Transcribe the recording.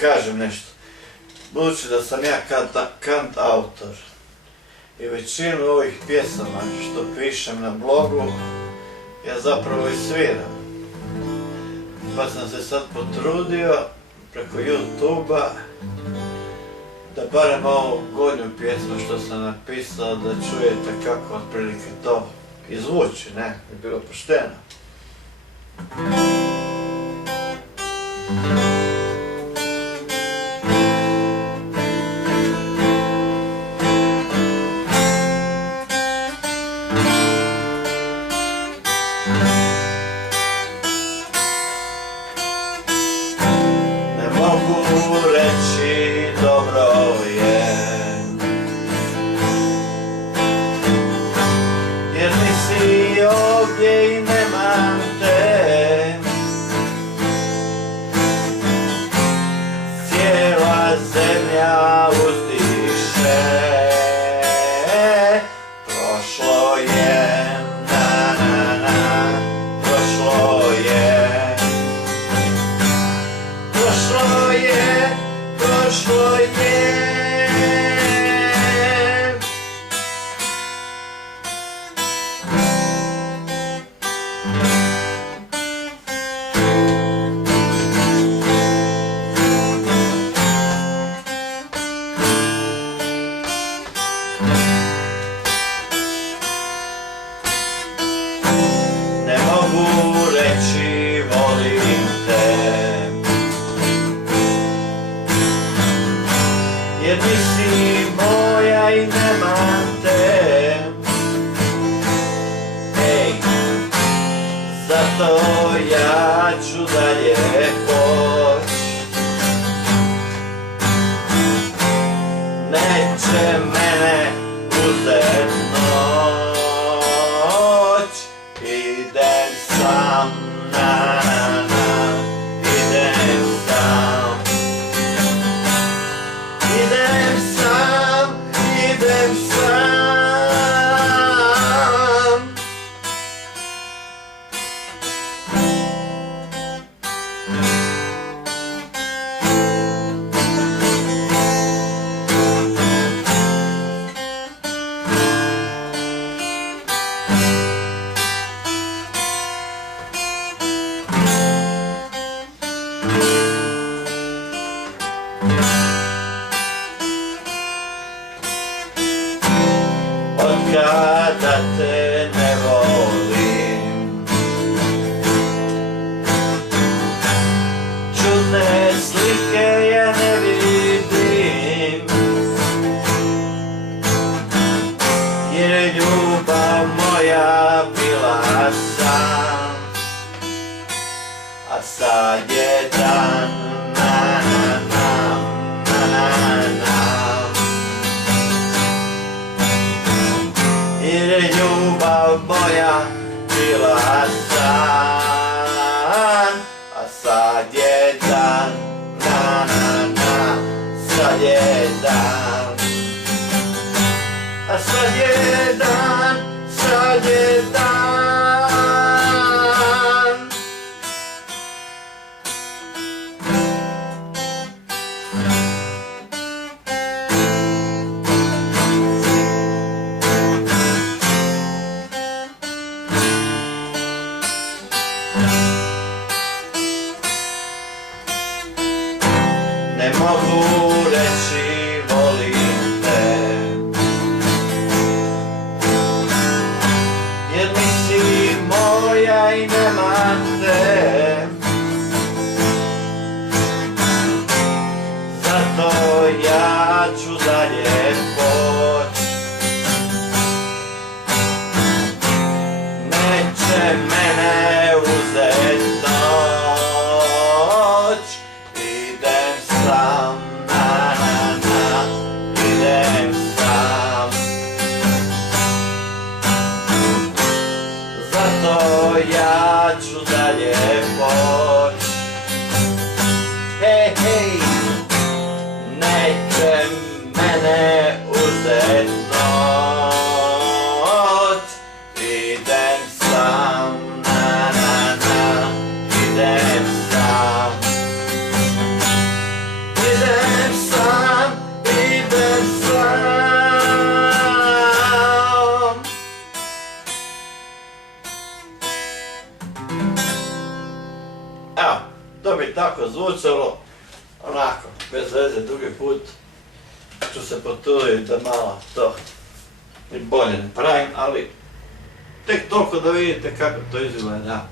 kažem nešto. Budući da sam ja kant autor i većinu ovih pjesama što pišem na blogu, ja zapravo i sviram. Pa sam se sad potrudio preko YouTube-a da barem ovu gornju pjesmu što sam napisao da čujete kako otprilike to izvuči, ne? Je bilo pošteno. Ne mogu reći dobro je, jer nisi ovdje i nemam te. Cijela zemlja uzdiše, prošlo je, na na na, prošlo je, prošlo je, prošlo je. Ne mogu reći volim te, jer nisi moja i nemam te. Ej, zato ja ću dalje poć. Neće mene uzet noć. Idem sam, na na na, idem sam. Idem sam, idem sam. Od kada te ne volim, čudne slike ja ne vidim, jer je ljubav moja bila san, a sad je dan, na na na, na na na. Jer je ljubav moja bila san, a sad je dan, na na na, sad je dan. A sad je dan, sad je dan. Ne mogu reći volim te, jer nisi moja i nemam te. Zato ja ću dalje poć. Neće mene uzet noć. Idem sam, na na na, idem sam. Zato ja ću dalje poć. Hej, hej, neće mene Evo, to bi tako zvučalo, onako, bez veze, drugi put ću se potruditi da malo to i bolje ne pravim, ali tek toliko da vidite kako to izgleda.